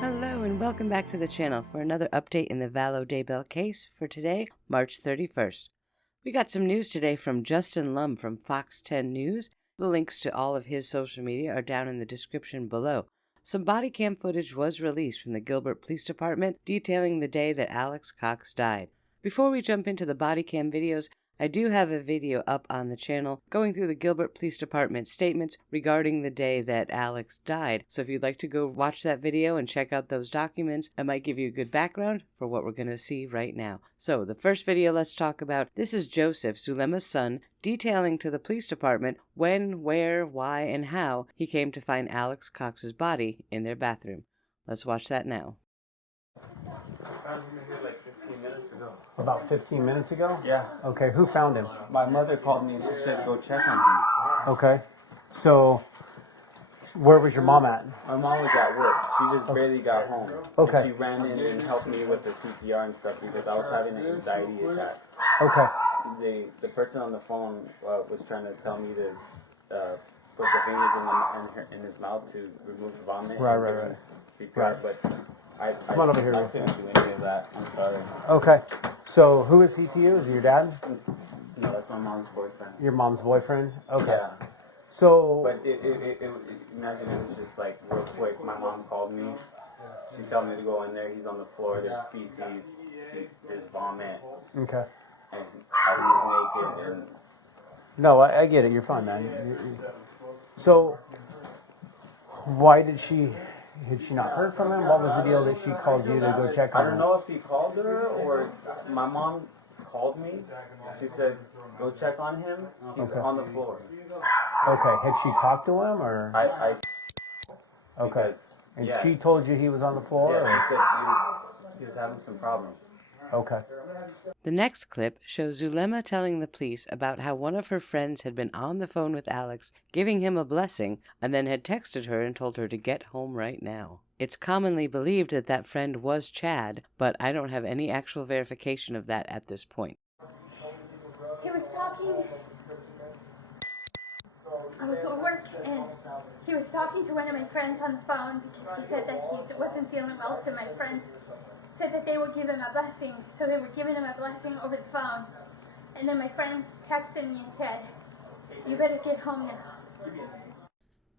Hello and welcome back to the channel for another update in the Vallow Daybell case for today, March 31st. We got some news today from Justin Lum from Fox 10 News. The links to all of his social media are down in the description below. Some body cam footage was released from the Gilbert Police Department detailing the day that Alex Cox died. Before we jump into the body cam videos, I do have a video up on the channel going through the Gilbert Police Department statements regarding the day that Alex died. So if you'd like to go watch that video and check out those documents, it might give you a good background for what we're going to see right now. So the first video let's talk about, this is Joseph, Zulema's son, detailing to the police department when, where, why, and how he came to find Alex Cox's body in their bathroom. Let's watch that now. Found him here like 15 minutes ago. About 15 minutes ago? Yeah. Okay, who found him? My mother called me and she said go check on him. Okay. So, where was your mom at? My mom was at work. She just barely got home. Okay. And she ran in and helped me with the CPR and stuff because I was having an anxiety attack. Okay. The person on the phone was trying to tell me to put the fingers in his mouth to remove the vomit. Right. CPR, Right. but I Come on over here. I couldn't do any of that. I'm sorry. Okay. So, who is he to you? Is it your dad? No, that's my mom's boyfriend. Your mom's boyfriend? Okay. Yeah. So, But imagine it was just like real quick. My mom called me. She told me to go in there. He's on the floor. There's feces. There's vomit. okay. And I was naked. And No, I get it. You're fine, man. So, why did she... Had she not heard from him? What was the deal that she called you to go check on I him? don't know if he called her or my mom called me. She said, "Go check on him. He's on the floor." Okay. Had she talked to him or? Okay. And yeah. she told you he was on the floor? Yeah, Or? she said he was having some problems. Okay. The next clip shows Zulema telling the police about how one of her friends had been on the phone with Alex, giving him a blessing, and then had texted her and told her to get home right now. It's commonly believed that that friend was Chad, but I don't have any actual verification of that at this point. He was talking, I was at work, and he was talking to one of my friends on the phone because he said that he wasn't feeling well, so my friends said that they would give him a blessing, so they were giving him a blessing over the phone. And then my friends texted me and said, "You better get home now."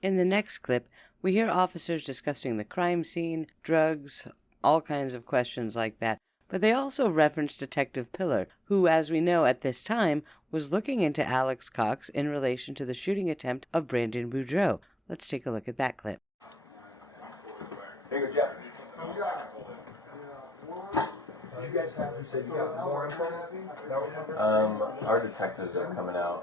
In the next clip, we hear officers discussing the crime scene, drugs, all kinds of questions like that, but they also reference Detective Pillar, who, as we know at this time, was looking into Alex Cox in relation to the shooting attempt of Brandon Boudreaux. Let's take a look at that clip. Hey, good Jeff. Did you guys have, you said you got more info? Our detectives are coming out.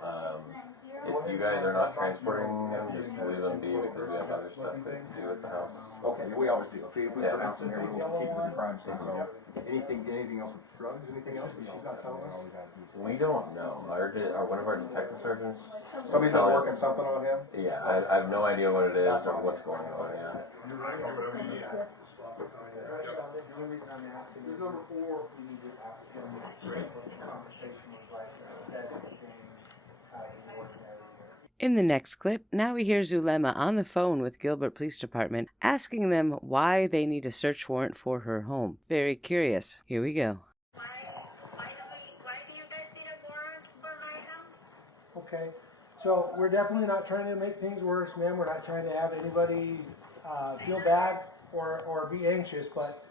If you guys are not transporting him, just leave him be because we have other stuff to do at the house. Okay, we always do. If we pronounce him here, we will keep him as a crime scene. So, anything else with drugs? Anything else that she's not telling us? We don't know. One of our detective surgeons. Somebody's been working something on him? Yeah, I have no idea what it is or what's going on. Yeah. In the next clip, now we hear Zulema on the phone with Gilbert Police Department, asking them why they need a search warrant for her home. Very curious. Here we go. Why do you guys need a warrant for my house? Okay, so we're definitely not trying to make things worse, ma'am. We're not trying to have anybody feel bad or be anxious, but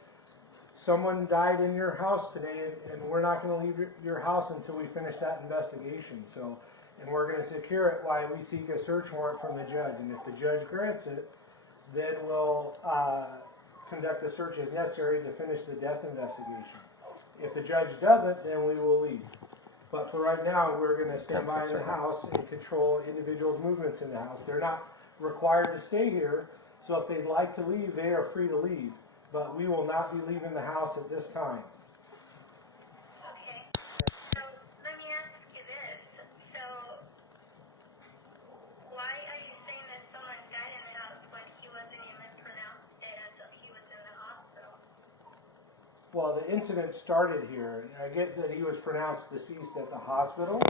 someone died in your house today, and we're not going to leave your house until we finish that investigation. So, and we're going to secure it while we seek a search warrant from the judge. And if the judge grants it, then we'll conduct a search as necessary to finish the death investigation. If the judge doesn't, then we will leave. But for right now, we're going to stand by in the house and control individuals' movements in the house. They're not required to stay here, so if they'd like to leave, they are free to leave. But we will not be leaving the house at this time. Okay. So let me ask you this. So why are you saying that someone died in the house when he wasn't even pronounced dead until he was in the hospital? Well, the incident started here. I get that he was pronounced deceased at the hospital,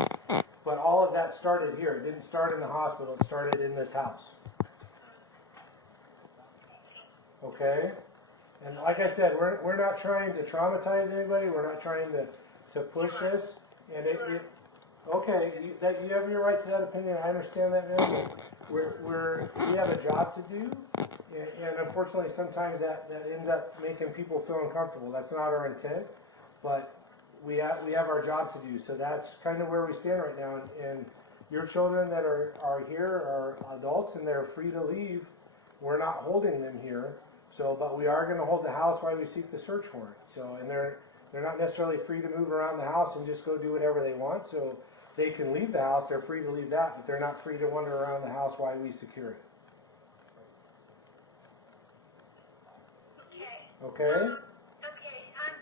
but all of that started here. It didn't start in the hospital. It started in this house. Okay? And like I said, we're not trying to traumatize anybody. We're not trying to push this. And okay, you have your right to that opinion. I understand that, man. But we have a job to do, and unfortunately, sometimes that ends up making people feel uncomfortable. That's not our intent, but we have our job to do. So that's kind of where we stand right now. And your children that are here are adults, and they're free to leave. We're not holding them here. So, but we are going to hold the house while we seek the search warrant. So, and they're not necessarily free to move around the house and just go do whatever they want. So, they can leave the house. They're free to leave that, but they're not free to wander around the house while we secure it. Okay. Okay. I'm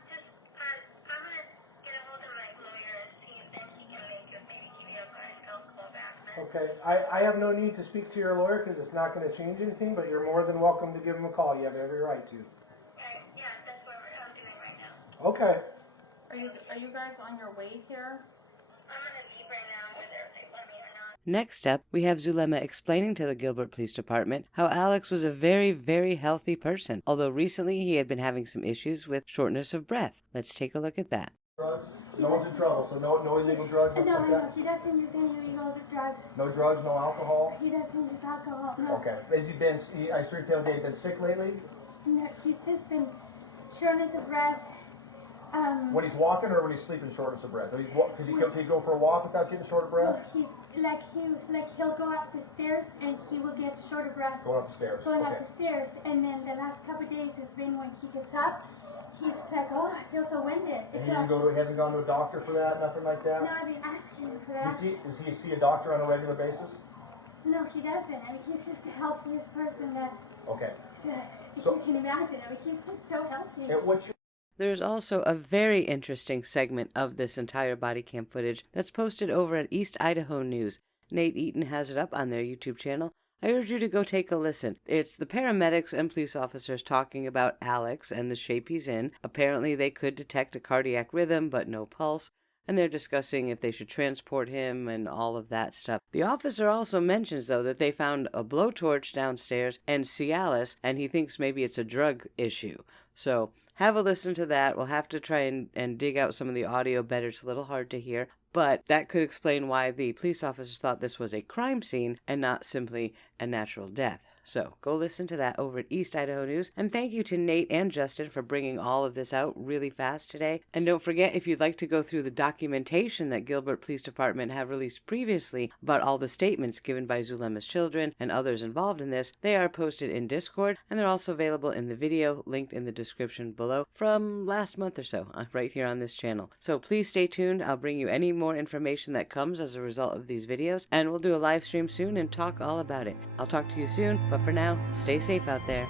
gonna get a hold of my lawyer and see if then she can maybe give you a call back. Okay. I have no need to speak to your lawyer because it's not going to change anything. But you're more than welcome to give him a call. You have every right to. Yeah, that's what I'm doing right now. Okay. Are you guys on your way here? I'm gonna leave right now, whether they let me or not. Next up, we have Zulema explaining to the Gilbert Police Department how Alex was a very, very healthy person, although recently he had been having some issues with shortness of breath. Let's take a look at that. Drugs? No one's in trouble, so no illegal drugs? No, he doesn't use any illegal drugs. No drugs, no alcohol? He doesn't use alcohol, no. Okay. Has he been, I heard the other day, been sick lately? No, he's just been shortness of breath. When he's walking or when he's sleeping, shortness of breath? Because he can go for a walk without getting short of breath? Well, he'll go up the stairs and he will get short of breath. Going up the stairs. Going up the stairs, and then the last couple of days has been when he gets up, he's like, oh, I feel so winded. And he hasn't gone to a doctor for that, nothing like that? No, I've been asking him for that. Does he see a doctor on a regular basis? No, he doesn't. I mean, he's just the healthiest person that you can imagine. I mean, he's just so healthy. There's also a very interesting segment of this entire body cam footage that's posted over at East Idaho News. Nate Eaton has it up on their YouTube channel. I urge you to go take a listen. It's the paramedics and police officers talking about Alex and the shape he's in. Apparently they could detect a cardiac rhythm but no pulse, and they're discussing if they should transport him and all of that stuff. The officer also mentions, though, that they found a blowtorch downstairs and Cialis, and he thinks maybe it's a drug issue. So have a listen to that. We'll have to try and dig out some of the audio better. It's a little hard to hear. But that could explain why the police officers thought this was a crime scene and not simply a natural death. So go listen to that over at East Idaho News. And thank you to Nate and Justin for bringing all of this out really fast today. And don't forget, if you'd like to go through the documentation that Gilbert Police Department have released previously about all the statements given by Zulema's children and others involved in this, they are posted in Discord, and they're also available in the video linked in the description below from last month or so, right here on this channel. So please stay tuned. I'll bring you any more information that comes as a result of these videos, and we'll do a live stream soon and talk all about it. I'll talk to you soon. But for now, stay safe out there.